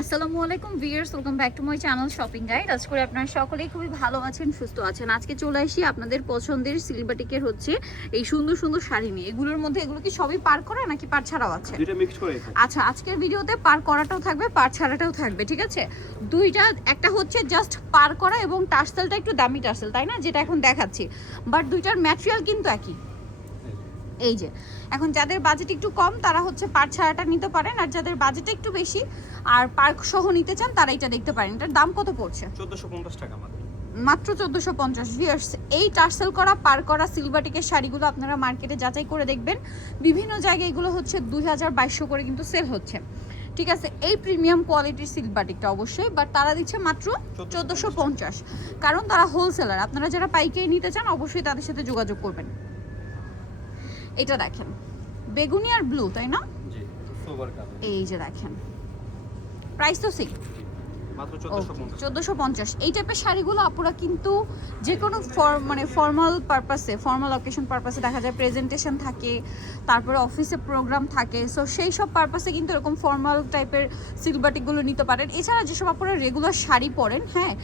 আসসালামু আলাইকুম viewers, welcome back to my channel shopping guide. আজ করে আপনারা সকলেই খুবই ভালো আছেন, সুস্থ আছেন। আজকে চলে আসি আপনাদের পছন্দের সিলবাটিকের হচ্ছে এই সুন্দর সুন্দর শাড়ি নিয়ে। এগুলোর মধ্যে এগুলো কি সবই পার করা নাকি পার ছাড়াও আছে? দুটো মিক্স করে। আচ্ছা, আজকের ভিডিওতে পার করাটাও থাকবে, পার ছাড়াটাও থাকবে, ঠিক আছে? দুইটা, একটা হচ্ছে জাস্ট পার করা এবং টার্সেলটা একটু দামি টার্সেল, তাই না, যেটা এখন দেখাচ্ছি, বাট দুইটার ম্যাটেরিয়াল কিন্তু একই। এই যে এখন যাদের বাজেট একটু কম তারা হচ্ছে পার ছাড়াটা নিতে পারেন, আর যাদের বাজেট একটু বেশি আর পার্ক সহ নিতে চান তারা এটা দেখতে পারেন। এটার দাম কত পড়ছে? 1450 টাকা মাত্র 1450। ভিউয়ার্স, এই টার্সেল করা পার করা সিলভাটিকের শাড়িগুলো আপনারা মার্কেটে যাচাই করে দেখবেন, বিভিন্ন জায়গায় এগুলো হচ্ছে 2200 করে কিন্তু সেল হচ্ছে, ঠিক আছে? এই প্রিমিয়াম কোয়ালিটির সিলভাটিকটা অবশ্যই, বাট তারা দিচ্ছে মাত্র 1450, কারণ তারা হোলসেলার। আপনারা যারা পাইকারি নিতে চান অবশ্যই তাদের সাথে যোগাযোগ করবেন। এটা দেখেন, বেগুনি আর ব্লু, তাই না? জি, সোবার কালার। এই যে দেখেন, প্রাইস তো সেম, মাত্র 1450। এই টাইপের শাড়িগুলো আপুরা কিন্তু যে কোনো মানে ফর্মাল পারপাসে, ফর্মাল অকেশন পারপাসে দেখা যায় প্রেজেন্টেশন থাকে, তারপরে অফিসে প্রোগ্রাম থাকে, সো সেই সব পারপাসে কিন্তু এরকম ফর্মাল টাইপের সিলবাটিকগুলো নিতে পারেন। এছাড়া যেসব আপুরা রেগুলার শাড়ি পরেন, হ্যাঁ,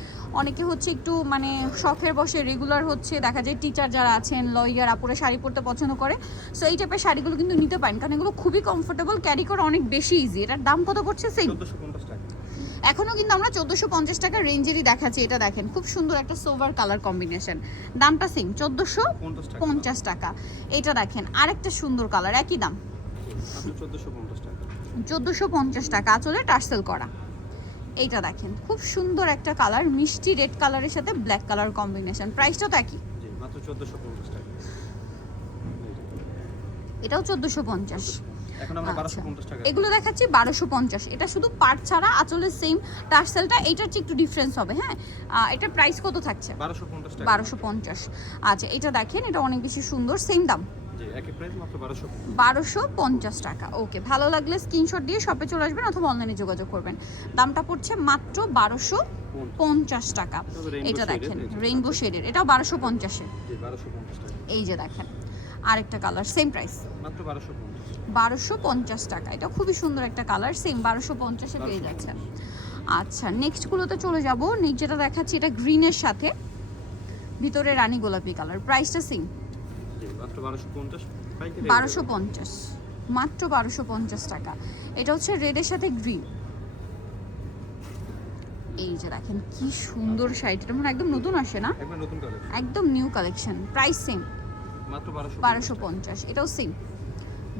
অনেকে হচ্ছে একটু মানে শখের বসে রেগুলার হচ্ছে দেখা যায় টিচার যারা আছেন, লয়ার আপুরা শাড়ি পরতে পছন্দ করে, সো এই টাইপের শাড়িগুলো কিন্তু নিতে পারেন, কারণ এগুলো খুবই কমফোর্টেবল, ক্যারি করা অনেক বেশি ইজি। এটার দাম কত পড়ছে? সেম 1450 টাকা। এখনো কিন্তু আমরা 1450 টাকার রেঞ্জেরই দেখাচ্ছি। এটা দেখেন, খুব সুন্দর একটা সোভার কালার কম্বিনেশন, দামটা সেম 1450 টাকা। এটা দেখেন, আরেকটা সুন্দর কালার, একই দাম, মাত্র 1450 টাকা। 1450 টাকা, আঁচলে টার্সেল করা। এইটা দেখেন, খুব সুন্দর একটা কালার, মিষ্টি রেড কালারের সাথে ব্ল্যাক কালার কম্বিনেশন, প্রাইসটা তো একই, জি, মাত্র 1450 টাকা। এটাও 1450। এখন আমরা 1250 টাকা এগুলো দেখাচ্ছি 1250। এটা শুধু পার্ট ছাড়া, আঁচলে সেম টার্সেলটা, এইটার চেয়ে একটু ডিফারেন্স হবে, হ্যাঁ। এটার প্রাইস কত থাকছে? 1250 টাকা। 1250। আচ্ছা, এটা দেখেন, এটা অনেক বেশি সুন্দর, সেম দাম, জি, একই প্রাইস, মাত্র 1250 টাকা। ওকে, ভালো লাগলে স্ক্রিনশট দিয়ে শপে চলে আসবেন অথবা অনলাইনে যোগাযোগ করবেন। দামটা পড়ছে মাত্র 1250 টাকা। এটা দেখেন, রেইনবো শেডের, এটাও 1250-এ। জি, 1250 টাকা। এই যে দেখেন, আরেকটা কালার, সেম প্রাইস, মাত্র 1250। 1250 টাকা। এটা খুবই সুন্দর একটা কালার, সেম 1250-এ পেয়ে যাচ্ছেন। আচ্ছা, নেক্সটগুলোতে চলে যাব। নেক্সট যেটা দেখাচ্ছি, এটা গ্রিনের সাথে ভিতরে রানী গোলাপি কালার, প্রাইসটা সেম, জি, মাত্র 1250 পাইকারি। 1250, মাত্র 1250 টাকা। এটা হচ্ছে রেডের সাথে গ্রিন। এই যে দেখেন, কি সুন্দর শাড়িটা, এটা মানে একদম নতুন আসে না, একবার নতুন কালেকশন, একদম নিউ কালেকশন। প্রাইস সেম, মাত্র 1250। এটাও সেম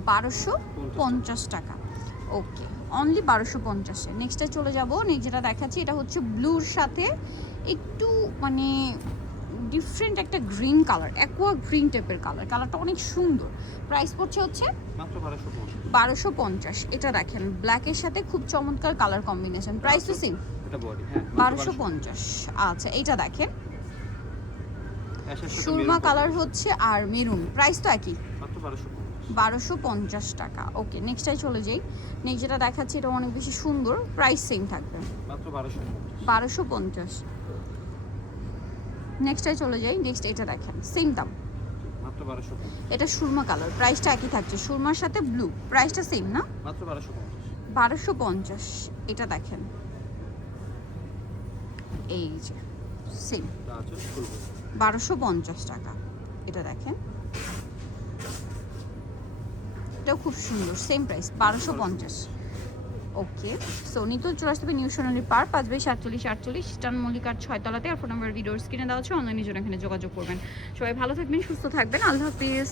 1250 টাকা। ওকে, অনলি 1250-এ। নেক্সটে চলে যাব। নেক্সট যেটা দেখাচ্ছি, এটা হচ্ছে ব্লুর সাথে একটু মানে ডিফারেন্ট একটা গ্রিন কালার, অ্যাকোয়া গ্রিন টাইপের কালার, কালারটা অনেক সুন্দর। প্রাইস পড়ছে হচ্ছে মাত্র 1250। এটা দেখেন, ব্ল্যাকের সাথে খুব চমৎকার কালার কম্বিনেশন, প্রাইস তো সেম, এটা বডি, হ্যাঁ, 1250। আচ্ছা, এটা দেখেন, সুরমা কালার হচ্ছে আর মেরুন, প্রাইস তো একই, মাত্র 1250 টাকা। ওকে, নেক্সটটাই চলে যাই। নেক্সট যেটা দেখাচ্ছি, এটা অনেক বেশি সুন্দর, প্রাইস সেম থাকবে, মাত্র 1250। নেক্সটটাই চলে যাই। নেক্সট এটা দেখেন, সেম দাম, মাত্র 1250। এটা সুরমা কালার, প্রাইসটা একই থাকছে, সুরমার সাথে ব্লু, প্রাইসটা সেম না, মাত্র 1250। এটা দেখেন, এই যে সেম 1250 টাকা। এটা দেখেন, এটাও খুব সুন্দর, সেম প্রাইস 1250। ওকে, সো নিতুল চলে আসতে হবে নিউ সোনালী পার্ক, 5/47 স্টান মল্লিকার 6 তলাতে। আর ফোন নাম্বার ভিডিওর স্ক্রিনে দেওয়া আছে, অনলাইনে জন্য এখানে যোগাযোগ করবেন। সবাই ভালো থাকবেন, সুস্থ থাকবেন, আল্লাহ হাফিজ।